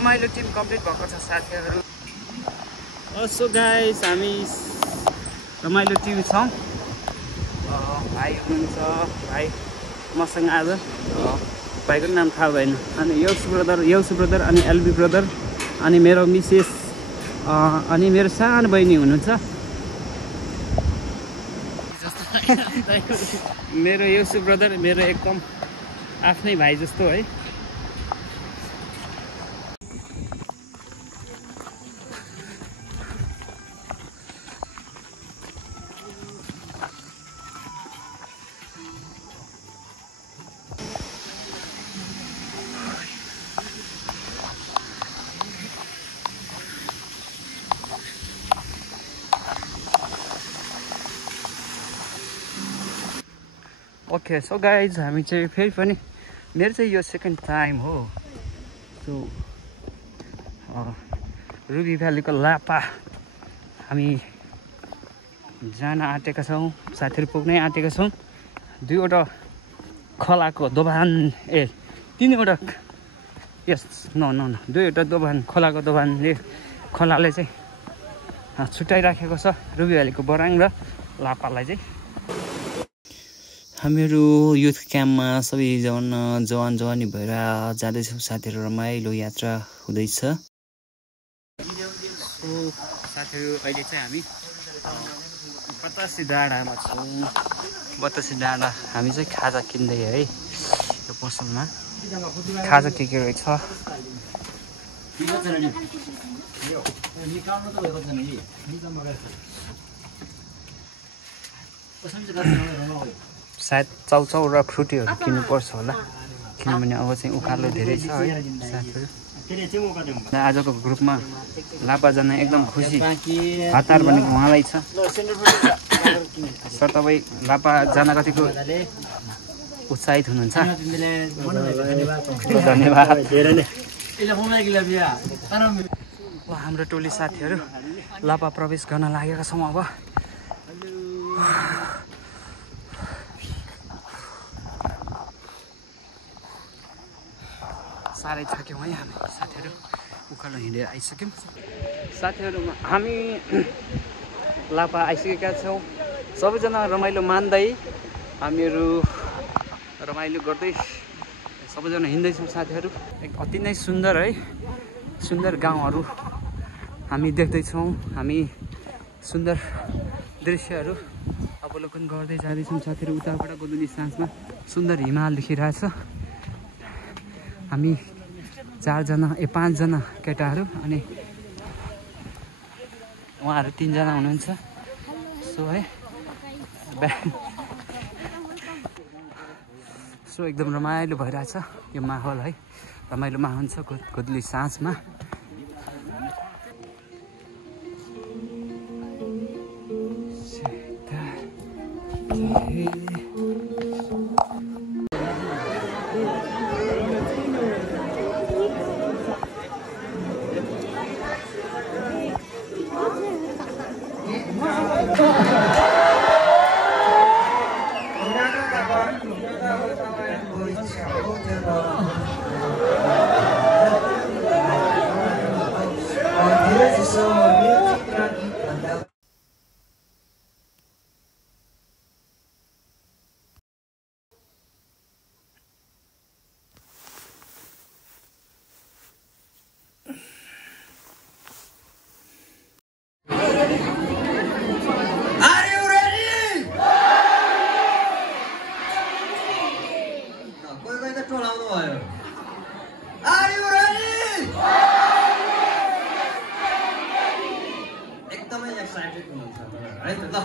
रमाइलो team complete भएको छ साथीहरू। सो गाइस हामी रमाइलो टिम छौँ। भाइ हुनुहुन्छ, भाइ मसँग आज भाइको नाम थाहा भएन। अनि यौसु ब्रदर अनि एलबी ब्रदर अनि मेरो मिसेस अनि मेरो सानो बहिनी हुनुहुन्छ। मेरो यौसु ब्रदर मेरो एकदम आफ्नै भाइ जस्तो है। ओके सो गाइज हामी चाहिँ फेरि पनि मेरो चाहिँ यो सेकेन्ड टाइम हो। सो रुबी भ्यालीको लापा हामी जान आँटेका छौँ, साथीहरू पुग्नै आँटेका छौँ। दुईवटा खोलाको दोभान तिनवटा दुईवटा दोभान खोलाको खोलाले चाहिँ छुट्याइराखेको छ रुबी भ्यालीको बराङ र लापालाई चाहिँ। हामीहरू युथ क्याम्पमा सबैजना जवानी भएर जाँदैछौँ साथीहरू। रमाइलो यात्रा हुँदैछ। साथीहरू अहिले चाहिँ हामी बतासे डाँडामा छौँ। बतासे डाँडा हामी चाहिँ खाजा किन्दै है। यो पसलमा खाजा के रहेछ। सायद चाउचाउ र फ्रुटीहरू किन्नुपर्छ होला, किनभने अब चाहिँ उकालो धेरै छ है साथीहरू। आजको ग्रुपमा लापा जान एकदम खुसी हतार बनेको उहाँलाई छ। सर तपाईँ लापा जान कतिको उत्साहित हुनुहुन्छ? धन्यवाद। हाम्रो टोली साथीहरू लापा प्रवेश गर्न लागेका छौँ। अब साह्रै थाक्यौँ है हामी साथीहरू, उकालो हिँडेर आइसक्यौँ। साथीहरू हामी लापा आइसकेका छौँ। सबैजना रमाइलो मान्दै हामीहरू रमाइलो गर्दै सबैजना हिँड्दैछौँ साथीहरू। अति नै सुन्दर है, सुन्दर गाउँहरू हामी देख्दैछौँ। हामी सुन्दर दृश्यहरू अवलोकन गर्दै जाँदैछौँ साथीहरू। उताबाट गोधुली साँझमा सुन्दर हिमाल देखिरहेछ। हामी 5जना केटाहरू अनि उहाँहरू 3जना हुनुहुन्छ। सो है सो एकदम रमाइलो भइरहेछ यो माहौल है। रमाइलो माहौल छ गोधुली साँझमा। एकदमै एक्साइटेड हुनुहुन्छ है त।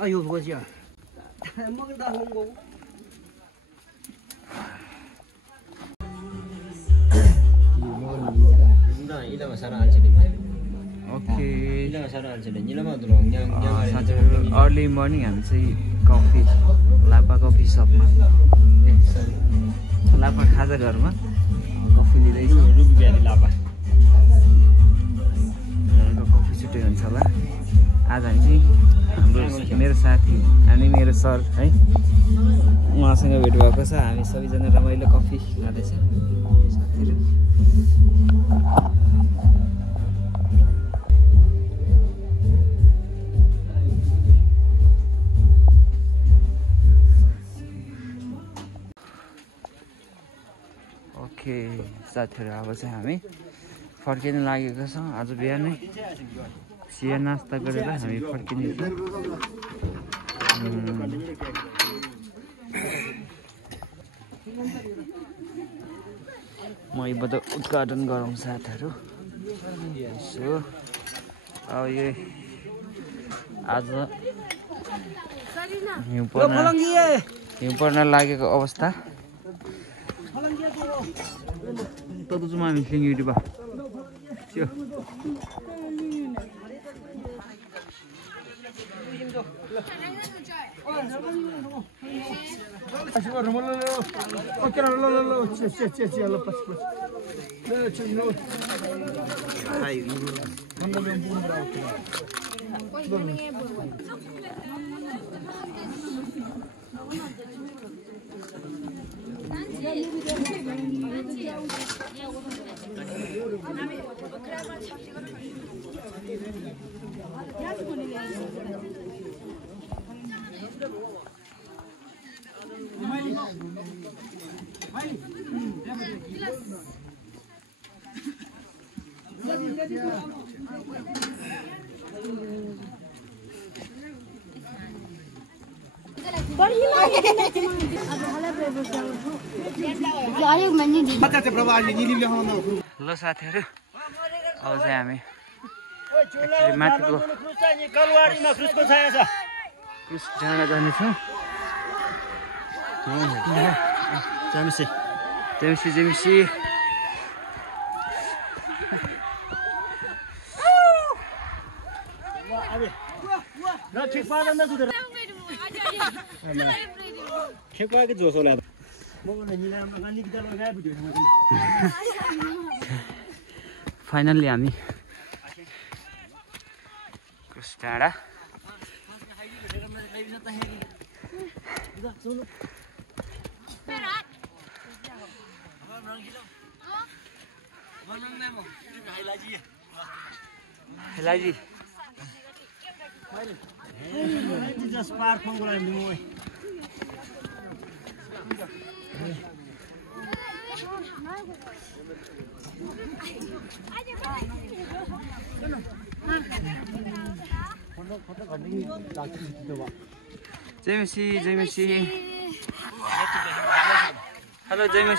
哎呦，我去！没给他弄过。 ओके अर्ली मर्निङ हामी चाहिँ कफी लापा कफी सपमा लापा खाजा घरमा कफी लिँदैछ कफी छुट्टै हुन्छ होला आज हामी चाहिँ हाम्रो मेरो साथी अनि मेरो सर है उहाँसँग भेट भएको छ हामी सबैजना रमाइलो कफी खाँदैछ साथीहरू ओके साथीहरू अब चाहिँ हामी फर्किन लागेको छौँ आज बिहानै चिया नास्ता गरेर हामी फर्किनेछौँ महीबाट उद्घाटन गरौँ साथीहरू यसो अब यो आज हिउँ पर्न लागेको अवस्था Todo cuma misling YouTube ba? Siyo. ल साथीहरू अब चाहिँ हामी माथिको क्रुज डाँडा जानेछौँ जेमिसी फाइनल्ली हामी क्रुज डाँडा Helai just park Jamie. Hello, Jamie.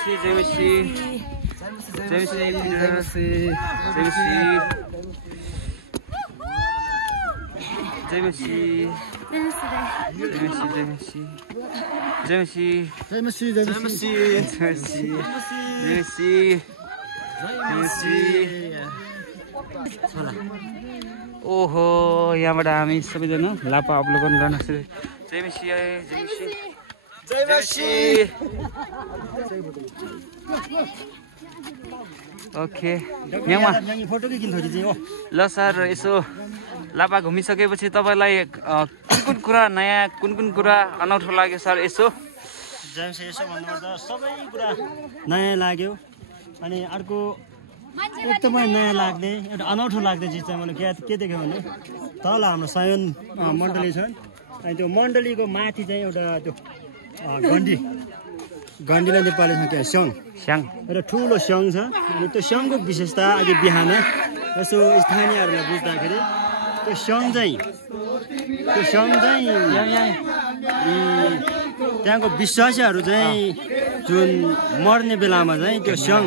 ओहो यहाँबाट हामी सबैजना लापा अवलोकन गर्न सुरु ओके ल सर यसो लापा घुमिसकेपछि तपाईलाई कुन कुरा नयाँ कुन कुरा अनौठो लाग्यो सर यसो भन्नुपर्दा सबै कुरा नयाँ लाग्यो अनि अर्को एकदमै नयाँ लाग्ने एउटा अनौठो लाग्ने चिज चाहिँ मैले के देखेँ भने तल हाम्रो सयन मण्डली छन् अनि त्यो मण्डलीको माथि चाहिँ एउटा त्यो गण्डीलाई नेपालीमा के स्याङ एउटा ठुलो स्याङ छ अनि त्यो स्याङको विशेषता अहिले बिहान यसो स्थानीयहरूलाई बुझ्दाखेरि त्यो स्याङ चाहिँ त्यहाँको विश्वासीहरू चाहिँ जुन मर्ने बेलामा चाहिँ त्यो स्याङ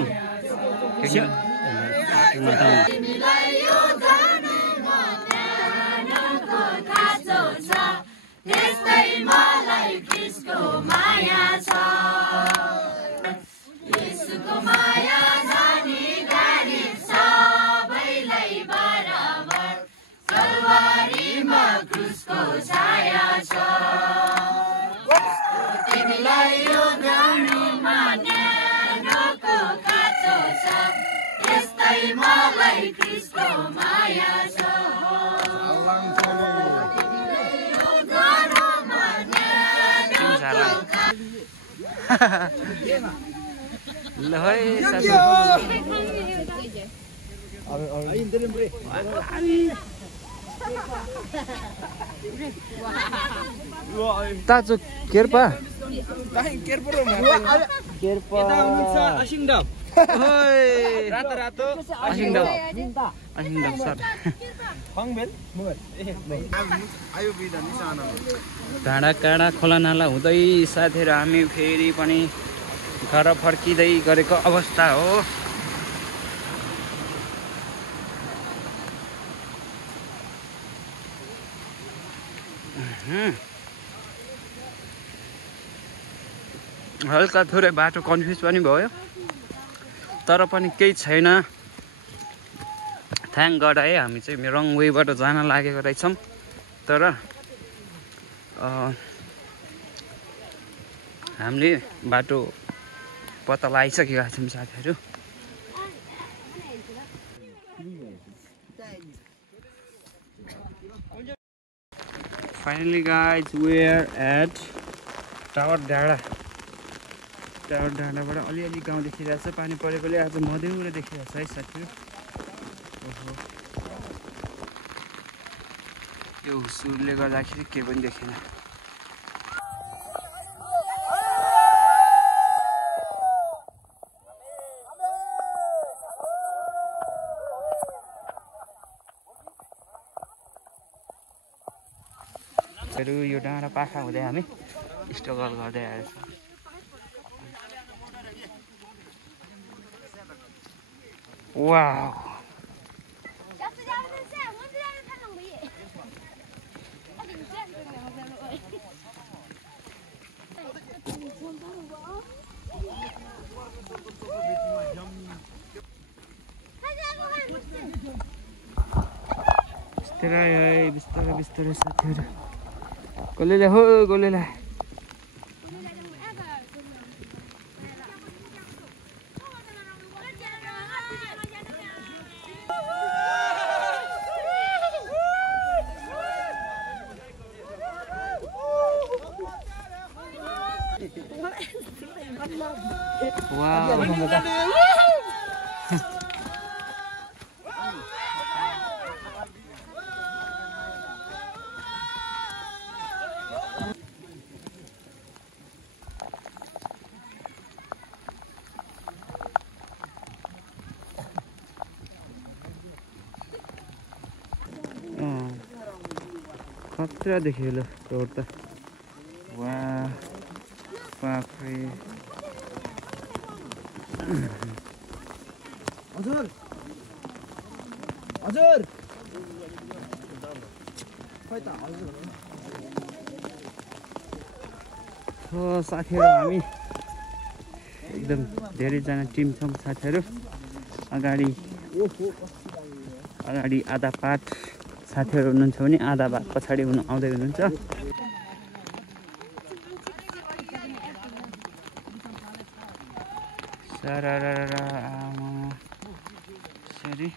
ल है ताजो केर्पा डाँडा काँडा खोला नाला हुँदै साथीहरू हामी फेरि पनि घर फर्किँदै गरेको अवस्था हो। हल्का थोरै बाटो कन्फ्युज पनि भयो तर पनि केही छैन। थ्याङ्क गड है हामी चाहिँ रङ वेबाट जान लागेको रहेछौँ तर हामीले बाटो पत्ता लगाइसकेका छौँ साथीहरू। Finally guys we are at tower डाँडा। टावर डाँडाबाट अलिअलि गाउँ देखिरहेछ, पानी परेकोले आज मधेउरो देखिरहेछ है साथीहरू। ओहो यो हुसुरले गर्दाखेरि के पनि देखेन। यो डाँडा पाखा हुँदै हामी स्ट्रगल गर्दै आएछ। वाउ बिस्तारै बिस्तारै साथीहरू गोलेला हो गोलेला। खतरा देखियो ल रोड त। वाह बाफ्रे हजुर हजुर खै त हजुर हो साथीहरू। हामी एकदम धेरैजना टिम छौँ साथीहरू। अगाडि आधा पाठ साथीहरू हुनुहुन्छ भने आधा भाग पछाडि हुनु आउँदै हुनुहुन्छ। सरी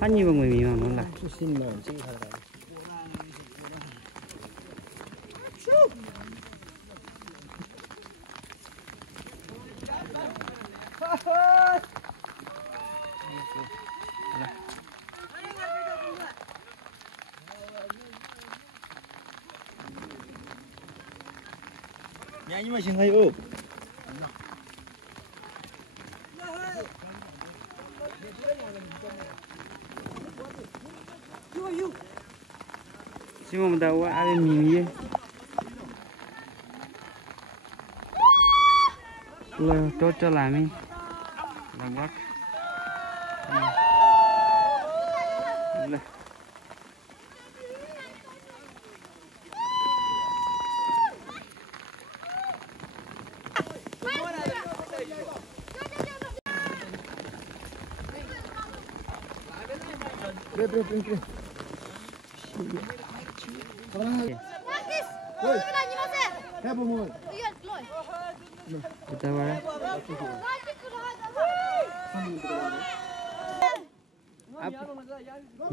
한 입은 뭐 미만 몰라. 안녕하세요. 지금 다 아래 미미에 ल टोटल हामी लगभग ल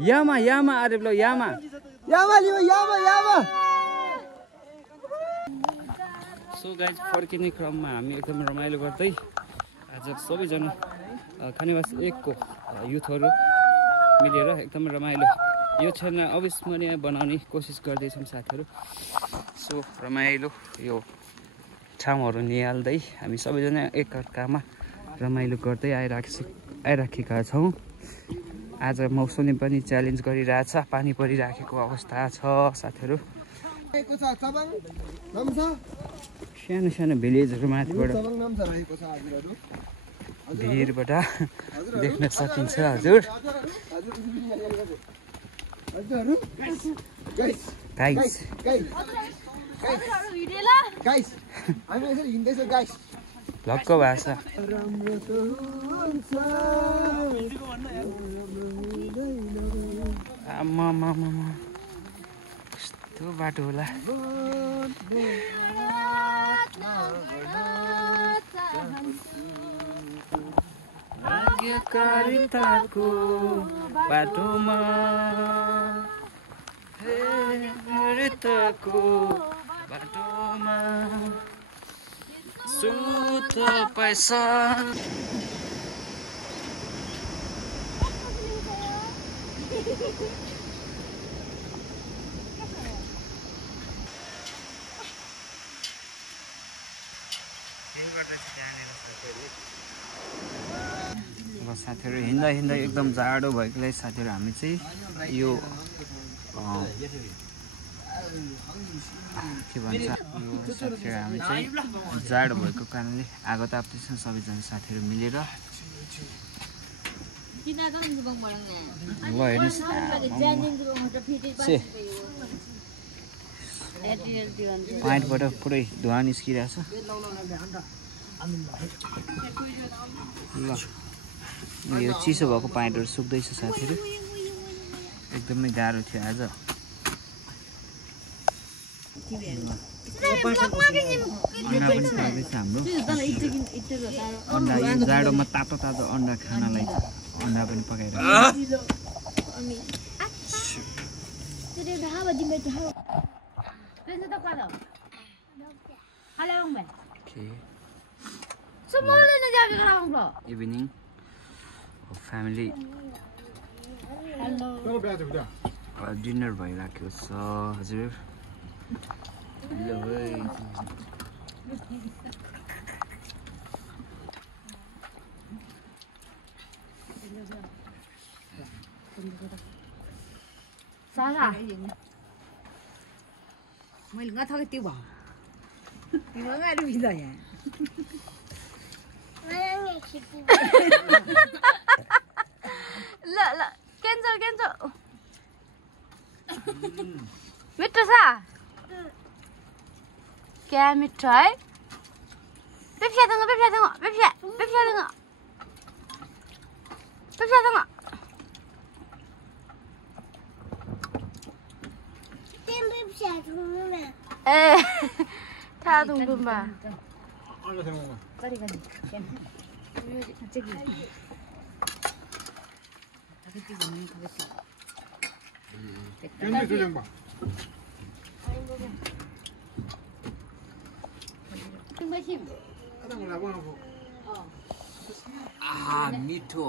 यामा यामा अरे लो यामा सो गाइज फर्किने क्रममा हामी एकदम रमाइलो गर्दै आज सबैजना खानेवास 1 को युथहरू मिलेर एकदम रमाइलो यो क्षण अविस्मरणीय बनाउने कोसिस गर्दैछौँ साथीहरू। सो रमाइलो यो ठाउँहरू निहाल्दै हामी सबैजना एकअर्कामा रमाइलो गर्दै आइराखेका छौँ। आज मौसमले पनि च्यालेन्ज गरिरहेछ, पानी परिराखेको अवस्था छ साथीहरू। सानो सानो भिलेजहरू माथिबाट भिरबाट देख्न सकिन्छ हजुर। भक्क भाषा कस्तो बाटो होला। भाग्यकारिताको बाटोमा हेरतको बाटोमा सुत पैसा साथीहरू हिँड्दा हिँड्दा एकदम जाडो भएकोले साथीहरू हामी चाहिँ यो के भन्छ साथीहरू हामी चाहिँ जाडो भएको कारणले आगो ताप्दैछौँ सबैजना साथीहरू मिलेर। ल हेर्नुहोस् पाइपबाट पुरै धुवा निस्किरहेछ। ल यो चिसो भएको पाइपहरू सुक्दैछ साथीहरू, एकदमै गाह्रो थियो आज। अन्डा पनि खाँदैछ हाम्रो अन्डा, यो जाडोमा तातो तातो अन्डा खानलाई अन्डा पनि पकाएर इभिनिङ फ्यामिली डिनर भइराखेको छ हजुर। मैले नथके त्यो भयो तिमीहरू बिदा यहाँ ल ल क्यान्सर क्यान्सर मिठो छ क्या मिठो है। पेप्सिया दङ पेप्सिया दङ पेप्सिया पेप्सिया दङ पेप्सिया दङ ए थाहा दुम्बा मिठो